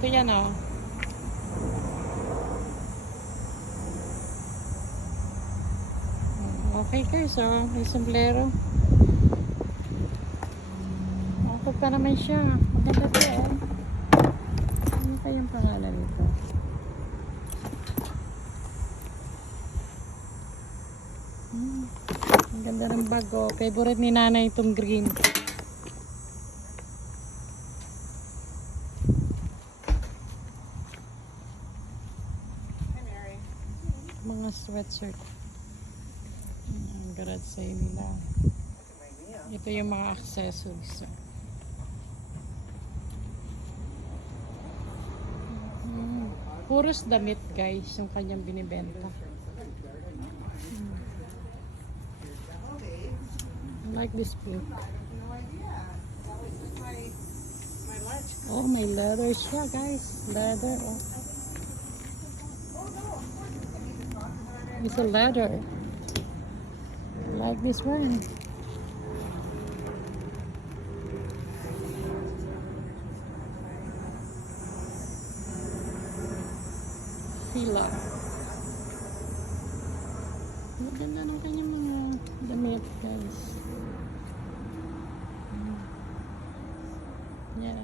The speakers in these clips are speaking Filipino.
Ito yan, oh. Okay guys, oh. May sombrero. Okay pa naman siya. Maganda to, oh. Ano pa yung pangalan nito? Ang ganda ng bag, oh. Favorite ni nanay itong green. Mga sweatshirt. Ang garage sale nila. Ito yung mga accessories. Puros damit guys yung kanyang binibenta. I like this book. Oh, may leather siya guys. Leather. Oh. It's a leather. I like this one. Fila. Maganda ng kanyang mga damit guys. Yeah.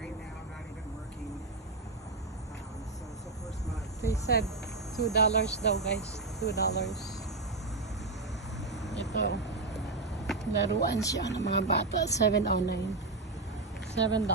Right now I'm not even working. So it's the first month. They said $2 daw guys. $2. Ito. Laruan siya ng mga bata. $7.09. $7?